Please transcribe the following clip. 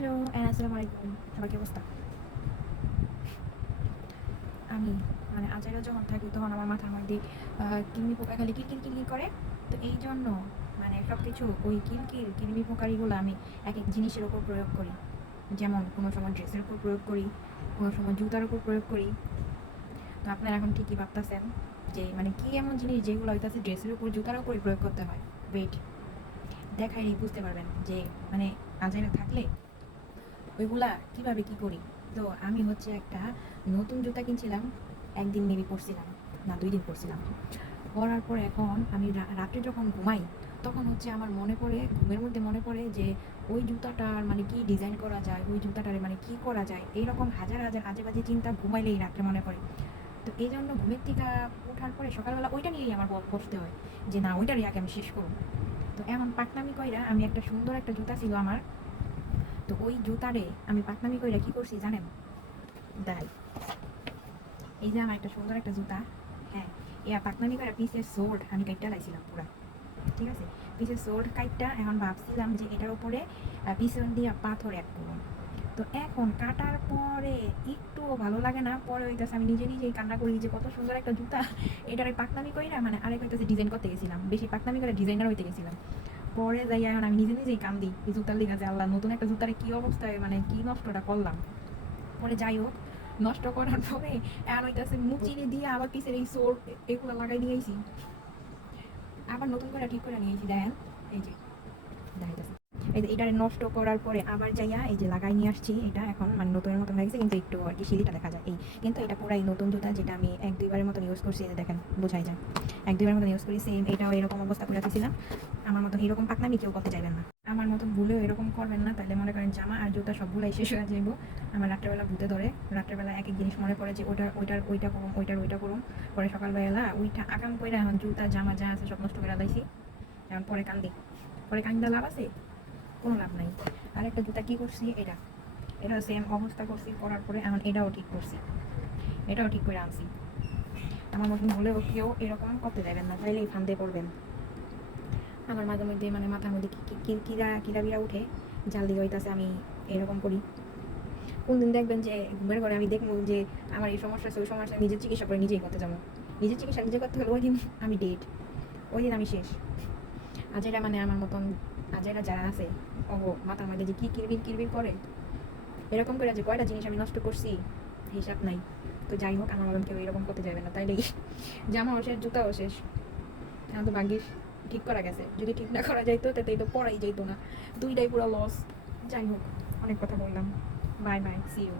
Hello আসসালামু আলাইকুম। সবার কি অবস্থা? আমি আজাইরা যখন থাকি তখন আমার মাথার মধ্যে কৃমি পোকা খালি কিরকির কিরকির করে। তো এই জন্য সব কিছু ওই কৃমি পোকারিগুলো আমি এক এক জিনিসের উপর প্রয়োগ করি। যেমন কোনো সময় ড্রেসের উপর প্রয়োগ করি, কোনো সময় জুতার উপর প্রয়োগ করি। তো আপনারা এখন ঠিকই ভাবতেছেন যে কি এমন জিনিস যেগুলো হইতাছে ড্রেসের উপর জুতার উপরে প্রয়োগ করতে হয়। ওয়েট, দেখাইলেই বুঝতে পারবেন যে আজাইরা থাকলে ওইগুলা কিভাবে কি করি। তো আমি একটা নতুন জুতা কিনছিলাম, একদিন মেবি পরছিলাম, না 2 দিন পরছিলাম। পরার পর এখন আমি রাত্রে যখন ঘুমাই তখন আমার মনে পড়ে, ঘুমের মধ্যে মনে পড়ে যে ওই জুতাটার কি ডিজাইন করা যায়, ওই জুতাটার কি করা যায়, এইরকম হাজার হাজার আজে বাজে চিন্তা ঘুমাইলেই রাত্রে মনে পড়ে। তো এই জন্য ঘুমের থেকে ওঠার পরে সকালবেলা ওইটা নিয়েই আমার বসতে হয় যে না, ওইটারই আগে আমি শেষ করব। তো এমন পাকনামি কইরা আমি একটা সুন্দর একটা জুতা ছিল আমার, তো ওই জুতারে আমি পাকনামি কইরা কি করছি জানেন? দাঁড়াই, এই যে আমার একটা সুন্দর একটা জুতা, হ্যাঁ, পাকনামি করে পিসের সোল্ড আমি কাইটটা লাইছিলাম পুরা। ঠিক আছে, পিসের সোল্ড কাইটটা এখন ভাবছিলাম যে এটার উপরে পিছন দিয়ে পাথর অ্যাড করবো। তো এখন কাটার পরে একটুও ভালো লাগে না, পরে হইতেছে আমি নিজে নিজেই কান্না করি যে কত সুন্দর একটা জুতা, এটার পাকনামি করি না আরেক হইতেছে ডিজাইন করতে গেছিলাম, বেশি পাকনামি করে ডিজাইনার হইতে গেছিলাম। পরে যাই এখন আমি নিজে নিজেই কান্দি এই জুতার লিগা যে আল্লাহ, নতুন একটা জুতারে কি অবস্থায় কি নষ্টটা করলাম। পরে যাই হোক, নষ্ট করার পরে এখন হইতাছে মুচিনি দিয়ে আবার পিছের এই সোর এগুলো লাগাই দিয়েছি, আবার নতুন করে ঠিক করে নিয়েছি। দেখেন, এই যে দেখাইতেছি, এই যে এটারে নষ্ট করার পরে আবার যাইয়া এই যে লাগাই নিয়ে আসছি। এটা এখন নতুনের মতন লাগছে, কিন্তু একটু আর কি সিঁড়িটা দেখা যায় এই, কিন্তু এটা পুরাই নতুন জুতা, যেটা আমি 1-2বারের মতন ইউজ করছি। এই যে দেখেন, বোঝাই যায় 1-2বারের মতন ইউজ করি। সেম এটাও এরকম অবস্থা করে দিয়েছিলাম। আমার মতন এরকম পাকনামি কেউ করতে চাইবেন না, আমার মতন ভুলেও এরকম করবেন না, তাহলে মনে করেন জামা আর জুতা সবগুলাই শেষ হয়ে যাইব। আমার রাত্রেবেলা ভূতে ধরে, রাত্রেবেলা এক এক জিনিস মনে পড়ে যে ওইটা করুম, ওইটা করুম। পরে সকালবেলা ওইটা আকাম করে এখন জুতা জামা যা আছে সব নষ্ট করে লাইছি। এখন পরে কান্দি, পরে কান্দা লাভ আছে? কোনো লাভ নাই। আর একটা জুতা কি করছি, এটা সেম অবস্থা করছি, করার পরে এখন এটাও ঠিক করছি, এটাও ঠিক করে আনছি। আমার মতন হলেও কেউ এরকম করতে যাবেন না, তাইলেই ফান্দে পড়বেন। আমার মাঝে মধ্যে মাথার মধ্যে কিরা কিরা বিরা উঠে, জাল দিয়ে হইতাছে আমি এরকম করি। কোন দিন দেখবেন যে ঘুমের ঘরে আমি দেখবো যে আমার এই সমস্যা আছে, ওই সমস্যা নিজের চিকিৎসা করে নিজেই করতে যাবো। নিজের চিকিৎসা নিজে করতে হলে ওই দিন আমি ডেড, ওই দিন আমি শেষ। আজেরা আমার মতন আজেরা যারা আছে, ও মাথার মধ্যে যে কি কিরবির কিরবির করে, এরকম করে যে কয়টা জিনিস আমি নষ্ট করছি হিসাব নাই। তো যাই হোক, আমার মতন কেউ এরকম করতে যাবে না, তাইলেই জামাও শেষ, জুতাও শেষ। এখন তো ভাগ্যিস ঠিক করা গেছে, যদি ঠিক না করা যাইতো তাতেই তো পড়াই যাইতো না, দুইটাই পুরো লস। যাই হোক, অনেক কথা বললাম। Bye bye, see you.